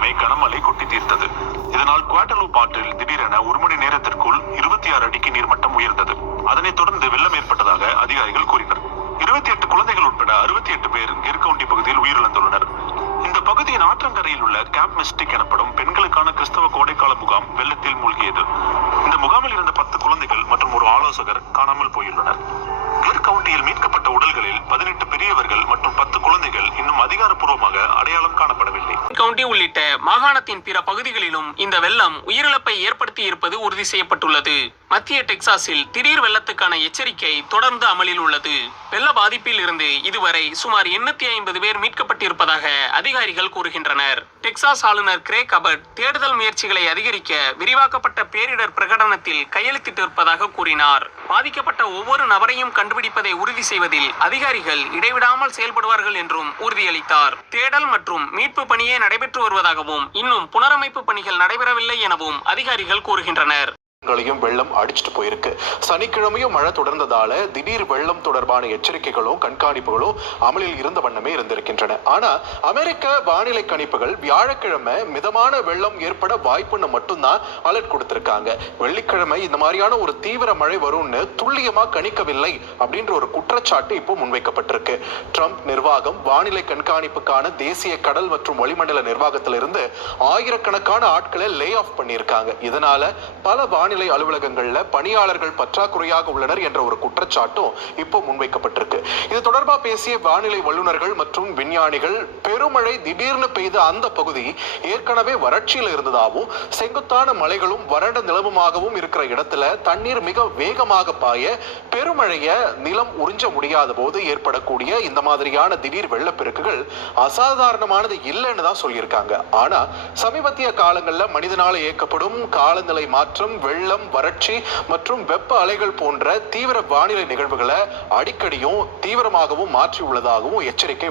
வெள்ளிக்கிழமை கனமழை கொட்டி தீர்த்தது. இதனால் குவாடலூப் ஆற்றில் திடீரென 1 மணி நேரத்திற்குள் 26 அடிக்கு நீர்மட்டம் உயர்ந்தது. அதனைத் தொடர்ந்து வெள்ளம் ஏற்பட்டதாக அதிகாரிகள் கூறினர். 28 குழந்தைகள் உட்பட 68 பேர் கெர்கவுண்டி பகுதியில் உயிரிழந்துள்ளனர். இந்த பகுதியின் ஆற்றங்கரையில் உள்ள கேம்ப் மிஸ்டிக் எனப்படும் பெண்களுக்கான கிறிஸ்தவ கோடைக்கால முகாம் வெள்ளத்தில் மூழ்கியது. இந்த முகாமில் இருந்த 10 குழந்தைகள் மற்றும் ஒரு ஆலோசகர் காணாமல் போயுள்ளனர். கெர் கவுண்டியில் மீட்கப்பட்ட உடல்களில் 18 பெரியவர்கள் மற்றும் 10 குழந்தைகள் இன்னும் அதிகாரப்பூர்வமாக அடையாளம் காணப்படவில்லை. கவுண்டி உள்ளிட்ட மாகாணத்தின் பிற பகுதிகளிலும் இந்த வெள்ளம் உயிரிழப்பை ஏற்படுத்தி இருப்பது உறுதி செய்யப்பட்டுள்ளது. மத்திய டெக்சாஸில் திடீர் வெள்ளத்துக்கான எச்சரிக்கை தொடர்ந்து அமலில் உள்ளது. வெள்ள பாதிப்பில் இருந்து இதுவரை சுமார் 850 பேர் மீட்கப்பட்டிருப்பதாக அதிகாரிகள் கூறுகின்றனர். டெக்சாஸ் ஆளுநர் கிரேக் அபட் தேடுதல் முயற்சிகளை அதிகரிக்க விரிவாக்கப்பட்ட பேரிடர் பிரகடனத்தில் கையெழுத்திட்டிருப்பதாக கூறினார். பாதிக்கப்பட்ட ஒவ்வொரு நபரையும் கண்டுபிடிப்பதை உறுதி செய்வதில் அதிகாரிகள் இடைவிடாமல் செயல்படுவார்கள் என்றும் உறுதியளித்தார். தேடல் மற்றும் மீட்பு பணியே நடைபெற்று வருவதாகவும் இன்னும் புனரமைப்பு பணிகள் நடைபெறவில்லை எனவும் அதிகாரிகள் கூறுகின்றனர். வெள்ளம் அடிச்சுட்டு போயிருக்கு. சனிக்கிழமையும் மழை தொடர்ந்ததால திடீர் வெள்ளம் தொடர்பான எச்சரிக்கைகளும் கண்காணிப்புகளும் அமலில் இருந்த வண்ணமே இருந்திருக்கின்றன. ஆனா அமெரிக்க வானிலை கணிப்புகள் வியாழக்கிழமை மிதமான வெள்ளம் ஏற்பட வாய்ப்புன்னு மட்டும்தான் அலர்ட் கொடுத்திருக்காங்க. வெள்ளிக்கிழமை இந்த மாதிரியான ஒரு தீவிர மழை வரும்னு துல்லியமா கணிக்கவில்லை அப்படின்ற ஒரு குற்றச்சாட்டு இப்போ முன்வைக்கப்பட்டிருக்கு. ட்ரம்ப் நிர்வாகம் வானிலை கண்காணிப்புக்கான தேசிய கடல் மற்றும் வளிமண்டல நிர்வாகத்திலிருந்து ஆயிரக்கணக்கான ஆட்களை லே ஆஃப் பண்ணியிருக்காங்க. இதனால பல வானிலை அலுவலகங்கள்ல பணியாளர்கள் பற்றாக்குறையாக உள்ளனர் என்ற ஒரு குற்றச்சாட்டும் இப்போ முன்வைக்கப்பட்டிருக்கு. இது தொடர்பா பேசிய வானிலை வல்லுநர்கள் மற்றும் விஞ்ஞானிகள் பெருமழை திடீர்னு பெய்த அந்த பகுதி ஏற்கனவே வறட்சியில் இருந்ததாகவும் செங்குத்தான மலைகளும் வறண்ட நிலமுமாகவும் இருக்கிற இடத்துல தண்ணீர் மிக வேகமாக பாய பெருமழைய நிலம் உறிஞ்ச முடியாத போது ஏற்படக்கூடிய இந்த மாதிரியான திடீர் வெள்ளப்பெருக்குகள் அசாதாரணமானது இல்லைன்னு தான் சொல்லியிருக்காங்க. ஆனா சமீபத்திய காலங்களில் மனிதனால இயக்கப்படும் காலநிலை மாற்றம், வெள்ளம், வறட்சி மற்றும் வெப்ப அலைகள் போன்ற தீவிர வானிலை நிகழ்வுகளை அடிக்கடியும் தீவிரமாகவும் மாற்றி உள்ளதாகவும் எச்சரிக்கை